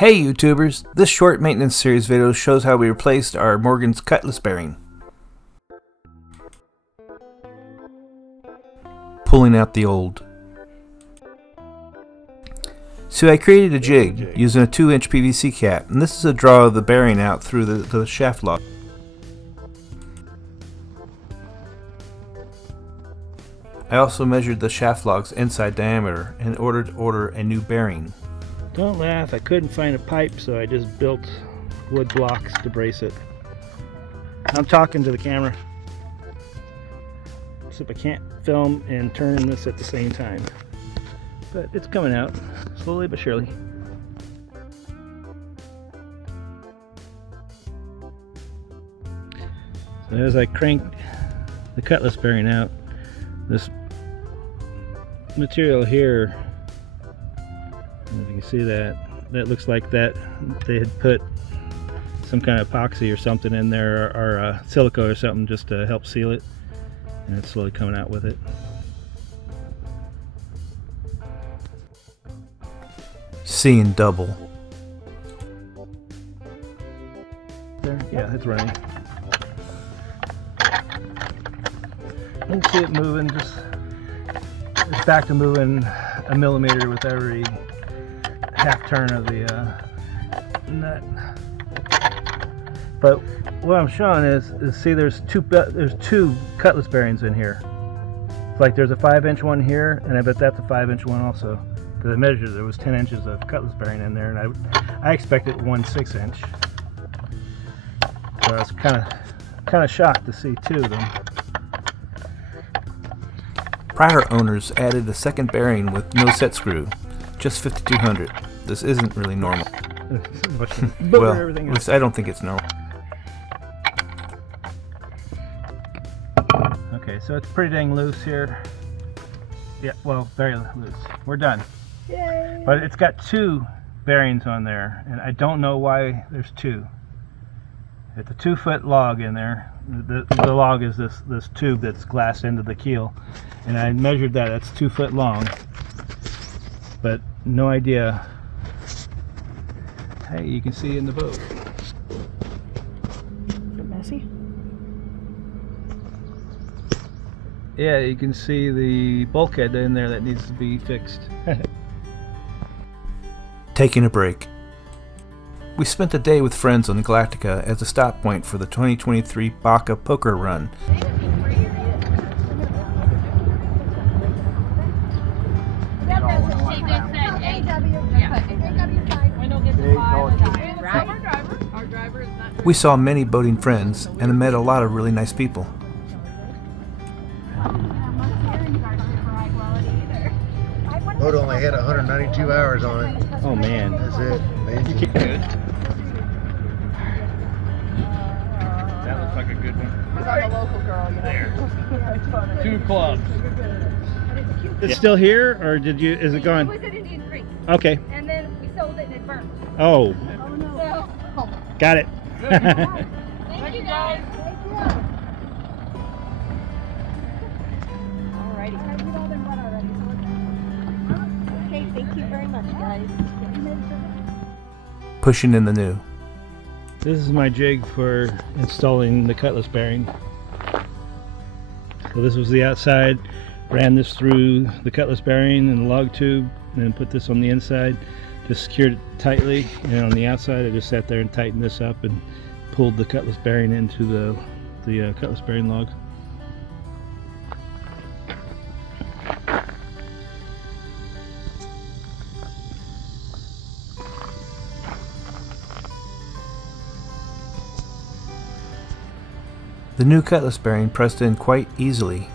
Hey YouTubers, this short maintenance series video shows how we replaced our Morgan's Cutlass Bearing. Pulling out the old. So I created a jig using a 2-inch PVC cap, and this is a draw of the bearing out through the shaft lock. I also measured the shaft log's inside diameter in order to order a new bearing. Don't laugh, I couldn't find a pipe, so I just built wood blocks to brace it. I'm talking to the camera, except I can't film and turn this at the same time. But it's coming out, slowly but surely. So as I cranked the Cutlass bearing out, this material here, if you can see that looks like that they had put some kind of epoxy or something in there, or silica or something, just to help seal it, and it's slowly coming out with it. Seeing double. There, yeah, it's running. You can see it moving, it's back to moving a millimeter with every half turn of the nut. But what I'm showing is see, there's two Cutlass bearings in here. It's like there's a 5-inch one here, and I bet that's a 5-inch one also. Because I measured, there was 10 inches of Cutlass bearing in there, and I expected one 6-inch. So I was kind of shocked to see two of them. Prior owners added a second bearing with no set screw, just 5200. This isn't really normal. Well, at least I don't think it's normal. Okay, so it's pretty dang loose here. Yeah, well, very loose. We're done. Yay. But it's got two bearings on there, and I don't know why there's two. It's a 2-foot log in there. The log is this tube that's glassed into the keel, and I measured that. That's 2 foot long, but no idea. Hey, you can see in the boat. Is it messy? Yeah, you can see the bulkhead in there that needs to be fixed. Taking a break. We spent a day with friends on the Galactica as a stop point for the 2023 Baka Poker Run. We saw many boating friends and met a lot of really nice people. Boat only had 192 hours on it. Oh man. That's it. Amazing. That looks like a good one. I'm a local girl, you know. There. 2 clubs. It's still here, or is it gone? It was at Indian Creek. Okay. And then we sold it and it burned. Oh. Oh no. So, Got it. thank you guys. Thank you. Alrighty. Okay, thank you very much, guys. Pushing in the new. This is my jig for installing the Cutlass bearing. So this was the outside. Ran this through the Cutlass bearing and the log tube, and then put this on the inside. Just secured it tightly, and on the outside I just sat there and tightened this up and pulled the Cutlass bearing into the Cutlass bearing log. The new Cutlass bearing pressed in quite easily.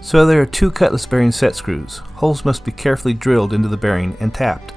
So there are 2 Cutlass bearing set screws. Holes must be carefully drilled into the bearing and tapped.